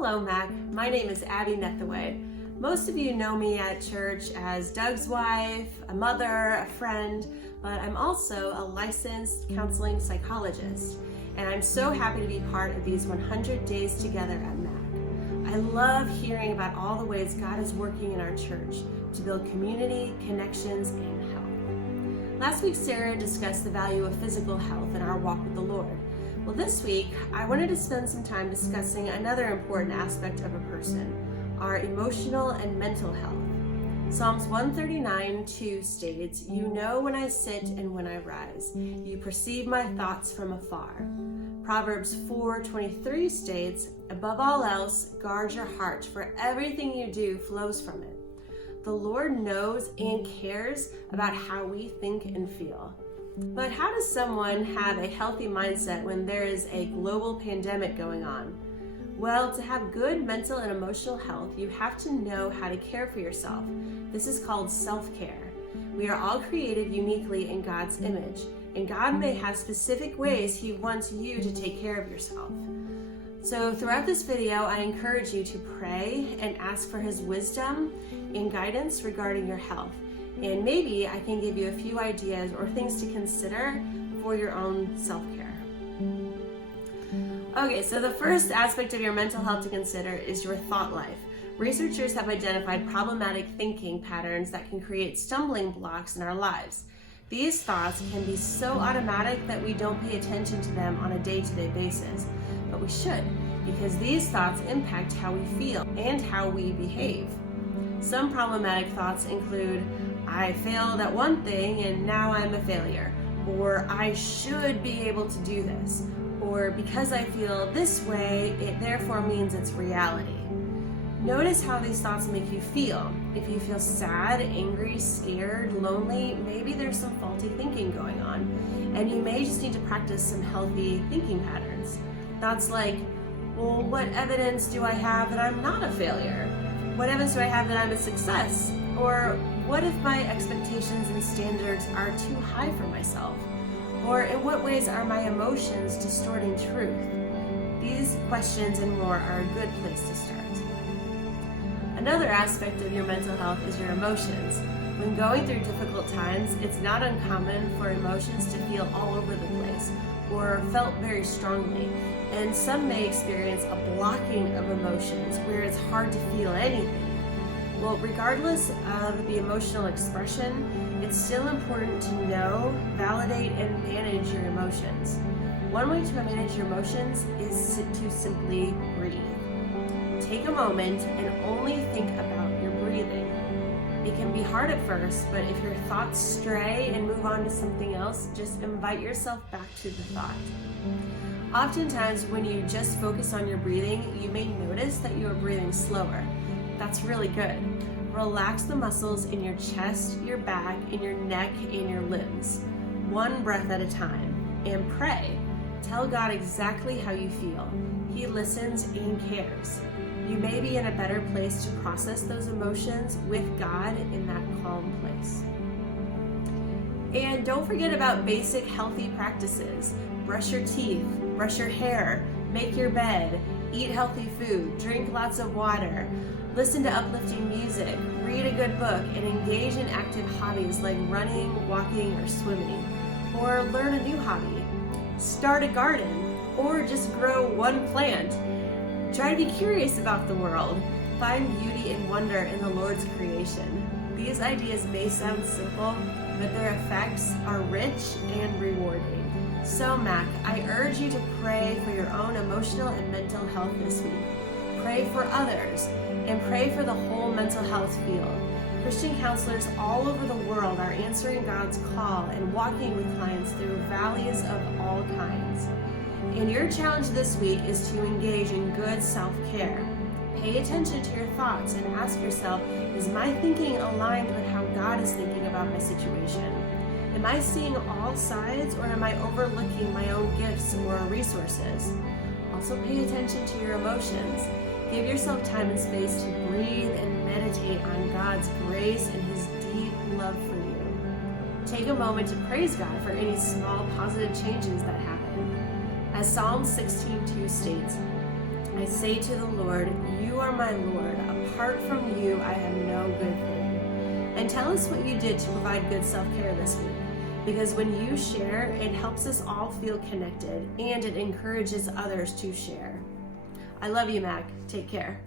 Hello, Mac. My name is Abby Nethaway. Most of you know me at church as Doug's wife, a mother, a friend, but I'm also a licensed counseling psychologist, and I'm so happy to be part of these 100 days together at Mac. I love hearing about all the ways God is working in our church to build community, connections, and health. Last week, Sarah discussed the value of physical health in our walk with the Lord. Well, this week, I wanted to spend some time discussing another important aspect of a person, our emotional and mental health. Psalms 139:2 states, "You know when I sit and when I rise. You perceive my thoughts from afar." Proverbs 4:23 states, "Above all else, guard your heart, for everything you do flows from it." The Lord knows and cares about how we think and feel. But how does someone have a healthy mindset when there is a global pandemic going on? Well, to have good mental and emotional health, you have to know how to care for yourself. This is called self-care. We are all created uniquely in God's image, and God may have specific ways He wants you to take care of yourself. So throughout this video, I encourage you to pray and ask for His wisdom and guidance regarding your health. And maybe I can give you a few ideas or things to consider for your own self-care. Okay, so the first aspect of your mental health to consider is your thought life. Researchers have identified problematic thinking patterns that can create stumbling blocks in our lives. These thoughts can be so automatic that we don't pay attention to them on a day-to-day basis, but we should, because these thoughts impact how we feel and how we behave. Some problematic thoughts include, "I failed at one thing and now I'm a failure," or "I should be able to do this," or "because I feel this way, it therefore means it's reality." Notice how these thoughts make you feel. If you feel sad, angry, scared, lonely, maybe there's some faulty thinking going on, and you may just need to practice some healthy thinking patterns. Thoughts like, "Well, what evidence do I have that I'm not a failure? What evidence do I have that I'm a success?" Or, "What if my expectations and standards are too high for myself?" Or, "In what ways are my emotions distorting truth?" These questions and more are a good place to start. Another aspect of your mental health is your emotions. When going through difficult times, it's not uncommon for emotions to feel all over the place or felt very strongly, and some may experience a blocking of emotions where it's hard to feel anything. Well, regardless of the emotional expression, it's still important to know, validate, and manage your emotions. One way to manage your emotions is to simply breathe. Take a moment and only think about your breathing. It can be hard at first, but if your thoughts stray and move on to something else, just invite yourself back to the thought. Oftentimes, when you just focus on your breathing, you may notice that you are breathing slower. That's really good. Relax the muscles in your chest, your back, in your neck, and your limbs. One breath at a time. And pray. Tell God exactly how you feel. He listens and cares. You may be in a better place to process those emotions with God in that calm place. And don't forget about basic healthy practices. Brush your teeth, brush your hair, make your bed, eat healthy food, drink lots of water, listen to uplifting music, read a good book, and engage in active hobbies like running, walking, or swimming. Or learn a new hobby. Start a garden, or just grow one plant. Try to be curious about the world. Find beauty and wonder in the Lord's creation. These ideas may sound simple, but their effects are rich and rewarding. So, Mac, I urge you to pray for your own emotional and mental health this week. Pray for others, and pray for the whole mental health field. Christian counselors all over the world are answering God's call and walking with clients through valleys of all kinds. And your challenge this week is to engage in good self-care. Pay attention to your thoughts and ask yourself, is my thinking aligned with how God is thinking about my situation? Am I seeing all sides, or am I overlooking my own gifts or resources? Also, pay attention to your emotions. Give yourself time and space to breathe and meditate on God's grace and His deep love for you. Take a moment to praise God for any small positive changes that happen. As Psalm 16:2 states, I say to the Lord, you are my Lord. Apart from you, I have no good thing. And tell us what you did to provide good self-care this week. Because when you share, it helps us all feel connected and it encourages others to share. I love you, Mac. Take care.